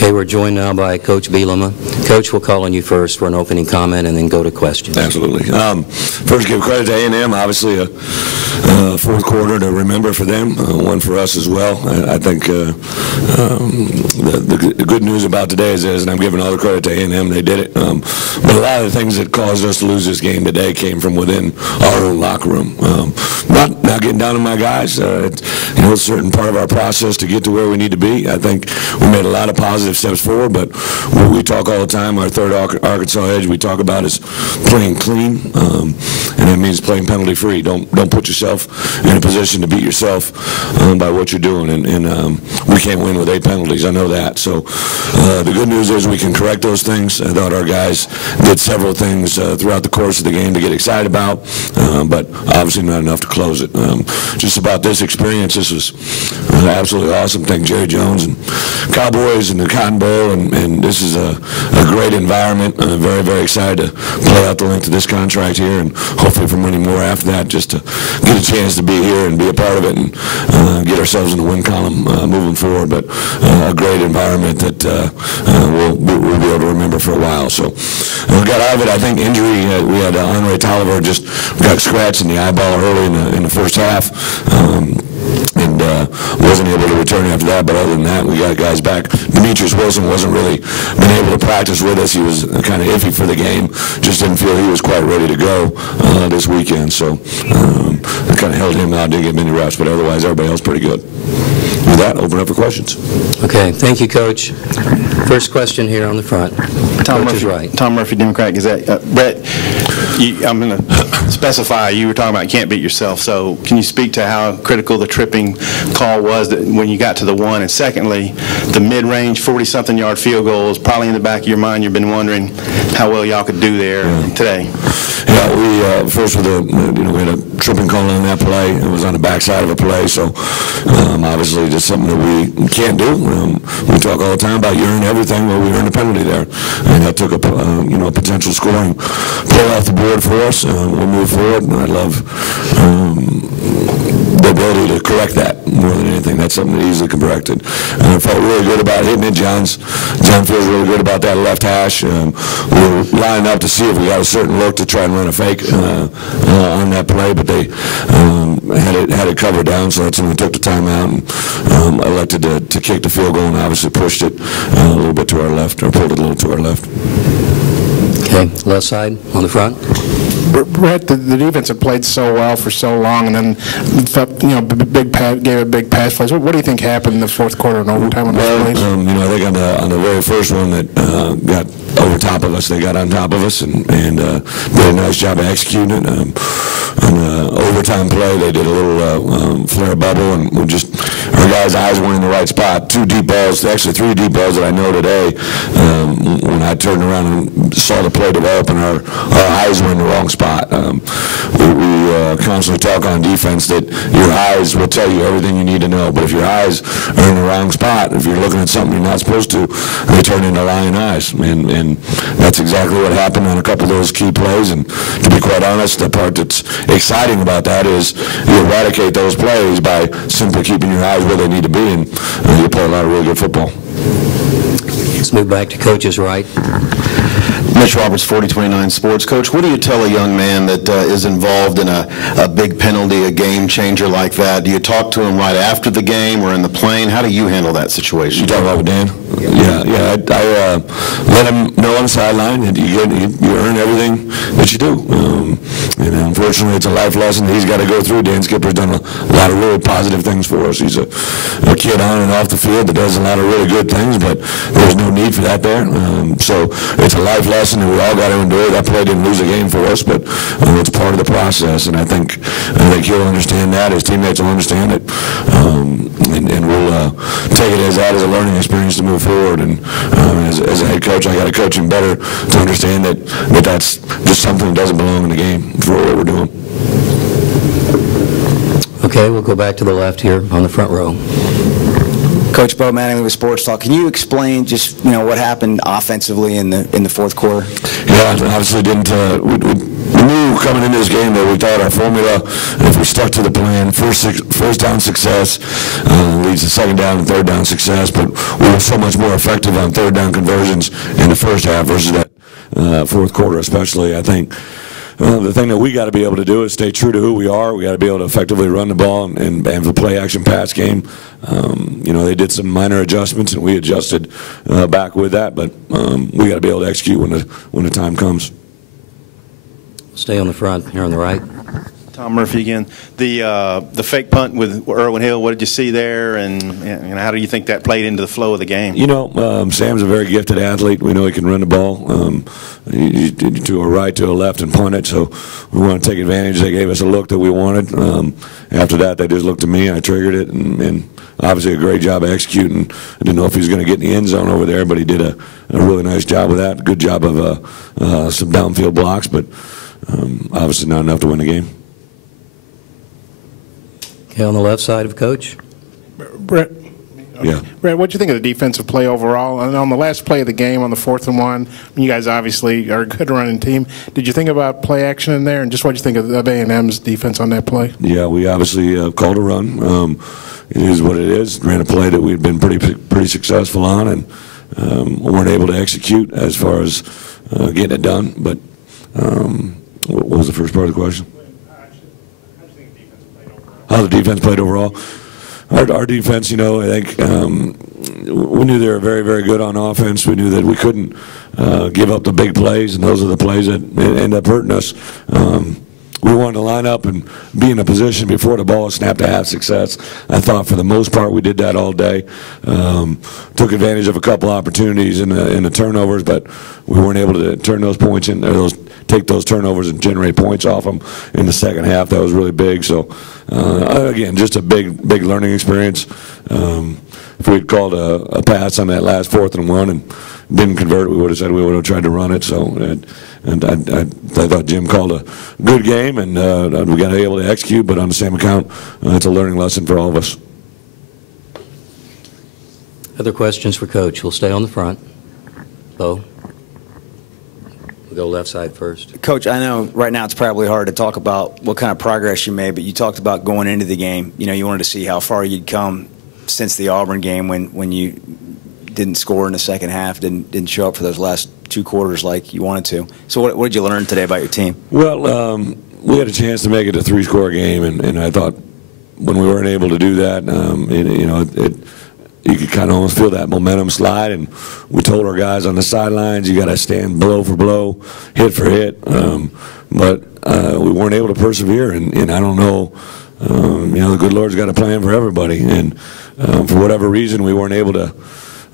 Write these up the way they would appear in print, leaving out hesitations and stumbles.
Okay, we're joined now by Coach Bielema. Coach, we'll call on you first for an opening comment and then go to questions. Absolutely. First, give credit to A&M. Obviously, a fourth quarter to remember for them, one for us as well. I think the good news about today is, and I'm giving all the credit to A&M, they did it. But a lot of the things that caused us to lose this game today came from within our own locker room. Not getting down on my guys. It's a certain part of our process to get to where we need to be. I think we made a lot of positive steps forward, but we talk all the time, our third Arkansas edge we talk about is playing clean, and that means playing penalty free. Don't put yourself in a position to beat yourself by what you're doing, and we can't win with 8 penalties. I know that. So the good news is we can correct those things. I thought our guys did several things throughout the course of the game to get excited about, but obviously not enough to close it. Just about this experience, this was absolutely awesome. Thank Jerry Jones and Cowboys and the Cotton Bowl, and this is a great environment. I'm very, very excited to play out the length of this contract here, and hopefully for many more after that, just to get a chance to be here and be a part of it and get ourselves in the win column moving forward. But a great environment that we'll be able to remember for a while. So we got out of it. I think injury, we had Andre Tolliver just got scratched in the eyeball early in the first half. And wasn't able to return after that, but other than that, we got guys back. Demetrius Wilson wasn't really been able to practice with us. He was kind of iffy for the game. Just didn't feel he was quite ready to go this weekend. So I kind of held him out, didn't get many reps, but otherwise everybody else pretty good. With that, open up for questions. Okay, thank you, Coach. First question here on the front. Tom Coach Murphy, is right. Tom Murphy, Democrat Gazette. Brett, I'm going to specify, you were talking about you can't beat yourself, so can you speak to how critical the tripping call was when you got to the one? And secondly, the mid-range 40-something yard field goal is probably in the back of your mind. You've been wondering how well y'all could do there today. Yeah, we first with we had a tripping call on that play. It was on the backside of a play, so obviously just something that we can't do. We talk all the time about you earn everything. Well, we earned a penalty there, and that took a potential scoring play off the board for us. We'll move forward, and I love the ability to correct that more than anything. That's something that easily can be corrected. I felt really good about hitting it. John feels really good about that left hash. We were lining up to see if we got a certain look to try and run a fake on that play, but they had it covered down, so that's when we took the timeout and elected to kick the field goal and obviously pushed it a little bit to our left, or pulled it a little to our left. Okay, left side on the front. Brett, the defense had played so well for so long, and then gave a big pass plays. What do you think happened in the fourth quarter and overtime on those plays? I think on the very first one that got over top of us, they got on top of us and did a nice job of executing it. On the overtime play, they did a little flare bubble, and our guys' eyes weren't in the right spot. 2 deep balls, actually 3 deep balls that I know today. When I turned around and saw the play develop, and our eyes were in the wrong spot. We constantly talk on defense that your eyes will tell you everything you need to know, but if your eyes are in the wrong spot, if you're looking at something you're not supposed to, they turn into lion eyes, and that's exactly what happened on a couple of those key plays. And to be quite honest, the part that's exciting about that is you eradicate those plays by simply keeping your eyes where they need to be, and you play a lot of really good football. Let's move back to Coach's right. Mitch Roberts, 4029 Sports. Coach, what do you tell a young man that is involved in a big penalty, a game changer like that? Do you talk to him right after the game or in the plane? How do you handle that situation? You talking about with Dan? Yeah. I let him know on the sideline that you earn everything that you do. And unfortunately, it's a life lesson that he's got to go through. Dan Skipper's done a lot of really positive things for us. He's a kid on and off the field that does a lot of really good things, but there's no need for that there. So it's a life lesson that we all got to endure. That play didn't lose a game for us, but it's part of the process, and I think he'll understand that. His teammates will understand it, and we'll take it as a learning experience to move forward. And as a head coach, I got to coach him better to understand that that's just something that doesn't belong in the game for what we're doing. Okay, we'll go back to the left here on the front row. Coach Bo Manning with Sports Talk. Can you explain just what happened offensively in the fourth quarter? Yeah, obviously didn't. We knew coming into this game, though, we thought our formula, if we stuck to the plan, first down success leads to second down and third down success, but we were so much more effective on third down conversions in the first half versus that fourth quarter especially. I think the thing that we got to be able to do is stay true to who we are. We got to be able to effectively run the ball and for play-action pass game. They did some minor adjustments, and we adjusted back with that, but we got to be able to execute when the time comes. Stay on the front, here on the right. Tom Murphy again. The fake punt with Irwin Hill, what did you see there, and how do you think that played into the flow of the game? Sam's a very gifted athlete. We know he can run the ball to a right, to a left, and punt it, so we want to take advantage. They gave us a look that we wanted. After that, they just looked to me. I triggered it, and obviously a great job of executing. I didn't know if he was going to get in the end zone over there, but he did a really nice job with that. Good job of some downfield blocks, but obviously not enough to win the game. Okay, on the left side of Coach. Bret, Yeah. Bret, what do you think of the defensive play overall? And on the last play of the game, on the 4th and 1, you guys obviously are a good running team. Did you think about play action in there? And just what do you think of A&M's defense on that play? Yeah, we obviously called a run. It is what it is. Ran a play that we've been pretty successful on, and weren't able to execute as far as getting it done. But what was the first part of the question? How the defense played overall. Our defense, I think we knew they were very, very good on offense. We knew that we couldn't give up the big plays, and those are the plays that end up hurting us. We wanted to line up and be in a position before the ball is snapped to have success. I thought for the most part we did that all day. Took advantage of a couple opportunities in the turnovers, but we weren't able to turn those points in, or take those turnovers and generate points off them in the second half. That was really big. So again, just a big learning experience. If we'd called a pass on that last 4th and 1 and didn't convert it, we would have said we would have tried to run it. So, and I thought Jim called a good game, and we got to be able to execute. But on the same account, it's a learning lesson for all of us. Other questions for Coach? We'll stay on the front. Bo? We'll go left side first. Coach, I know right now it's probably hard to talk about what kind of progress you made, but you talked about going into the game. You wanted to see how far you'd come since the Auburn game when you didn't score in the second half, didn't show up for those last 2 quarters like you wanted to. So what did you learn today about your team? Well, we had a chance to make it a 3-score game, and I thought when we weren't able to do that, you could kind of almost feel that momentum slide, and we told our guys on the sidelines, you got to stand blow for blow, hit for hit, but we weren't able to persevere, and I don't know, the good Lord's got a plan for everybody, and for whatever reason, we weren't able to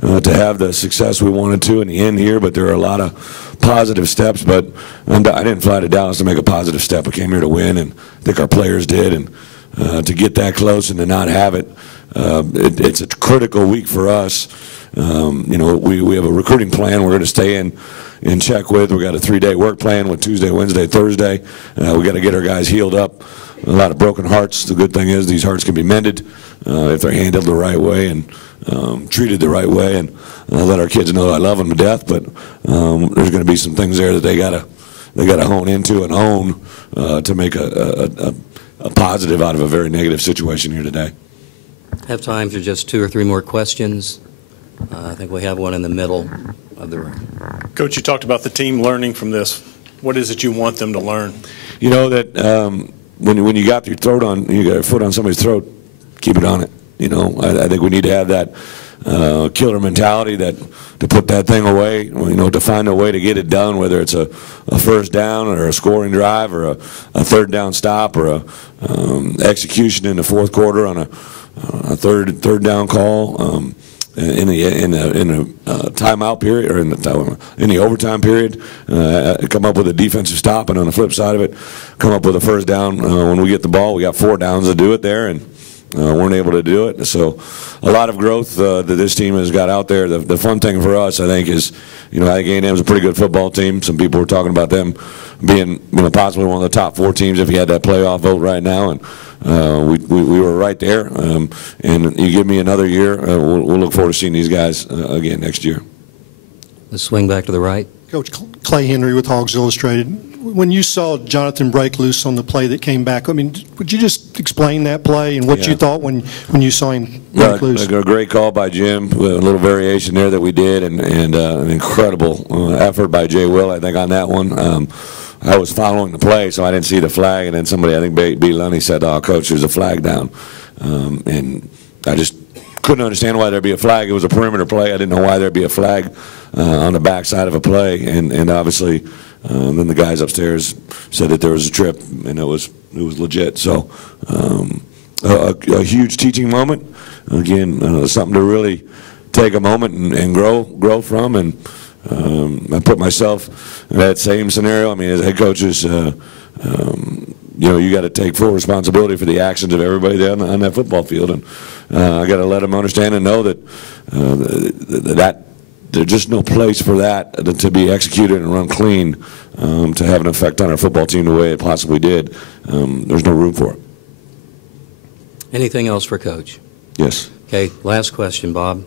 have the success we wanted to in the end here, but there are a lot of positive steps, but I didn't fly to Dallas to make a positive step. We came here to win, and I think our players did, and to get that close and to not have it, it's a critical week for us. We have a recruiting plan we're going to stay in check with. We've got a 3-day work plan with Tuesday, Wednesday, Thursday. We got to get our guys healed up. A lot of broken hearts. The good thing is these hearts can be mended if they're handled the right way and treated the right way. And let our kids know I love them to death, but there's going to be some things there that they got to hone into and own to make a positive out of a very negative situation here today. Have time for just 2 or 3 more questions. I think we have one in the middle of the room. Coach, you talked about the team learning from this. What is it you want them to learn? That when you got your foot on somebody's throat, keep it on it. I think we need to have that killer mentality to put that thing away, to find a way to get it done, whether it's a first down or a scoring drive or a third down stop or a execution in the fourth quarter on a third down call in the timeout period or in the overtime period. Come up with a defensive stop, and on the flip side of it, come up with a first down when we get the ball. We got 4 downs to do it there, and weren't able to do it. So a lot of growth that this team has got out there. The fun thing for us, I think, is I think A&M is a pretty good football team. Some people were talking about them being possibly one of the top 4 teams if you had that playoff vote right now, and we were right there. And you give me another year, we'll look forward to seeing these guys again next year. Let's swing back to the right. Coach, Clay Henry with Hogs Illustrated. when you saw Jonathan break loose on the play that came back, I mean, would you just explain that play and what you thought when you saw him break loose? A great call by Jim, a little variation there that we did, and an incredible effort by Jay Will, I think, on that one. I was following the play, so I didn't see the flag, and then somebody, I think B. Lunny, said, "Oh, Coach, there's a flag down." And I just couldn't understand why there'd be a flag. It was a perimeter play. I didn't know why there'd be a flag on the backside of a play, and obviously then the guys upstairs said that there was a trip, and it was legit. So a huge teaching moment. Again, something to really take a moment and grow from, and I put myself in that same scenario. I mean, as head coaches, you got to take full responsibility for the actions of everybody there on that football field, and I got to let them understand and know that that there's just no place for that to be executed and run clean to have an effect on our football team the way it possibly did. There's no room for it. Anything else for Coach? Yes. Okay, last question, Bob.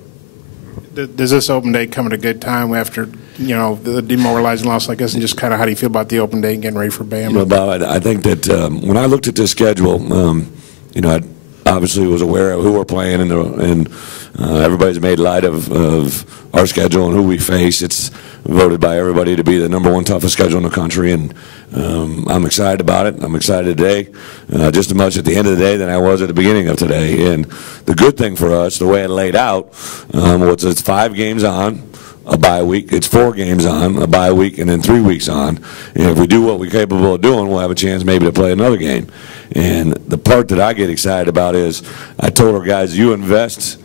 Does this open day come at a good time after, the demoralizing loss like this, and just kind of how do you feel about the open day and getting ready for Bama? Bob, I think that when I looked at this schedule, I obviously was aware of who we're playing, and everybody's made light of our schedule and who we face. It's voted by everybody to be the #1 toughest schedule in the country, and I'm excited about it. I'm excited today, just as much at the end of the day than I was at the beginning of today. And the good thing for us, the way it laid out, was it's 5 games on a bye week. It's 4 games on a bye week, and then 3 weeks on. And if we do what we're capable of doing, we'll have a chance maybe to play another game. And the part that I get excited about is I told our guys, you invest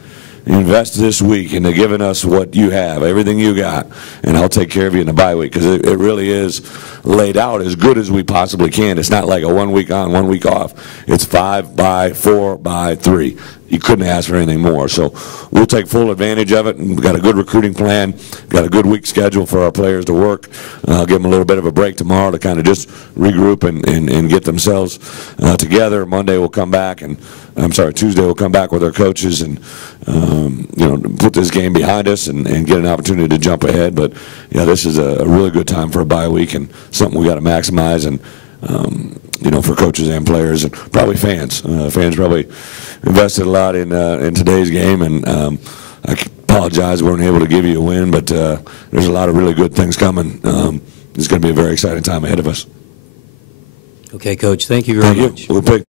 this week into giving us what you have, everything you got, and I'll take care of you in the bye week, because it really is laid out as good as we possibly can. It's not like a 1 week on, 1 week off. It's 5 bye, 4 bye, 3. You couldn't ask for anything more. So we'll take full advantage of it, and we've got a good recruiting plan, got a good week schedule for our players to work. I'll give them a little bit of a break tomorrow to kind of just regroup and get themselves together. Monday we'll come back, and Tuesday we'll come back with our coaches and put this game behind us and get an opportunity to jump ahead. But yeah, this is a really good time for a bye week and something we got to maximize, and for coaches and players and probably fans. Fans probably invested a lot in today's game, and I apologize we weren't able to give you a win, but there's a lot of really good things coming. It's going to be a very exciting time ahead of us. Okay, Coach, thank you very much. We'll pick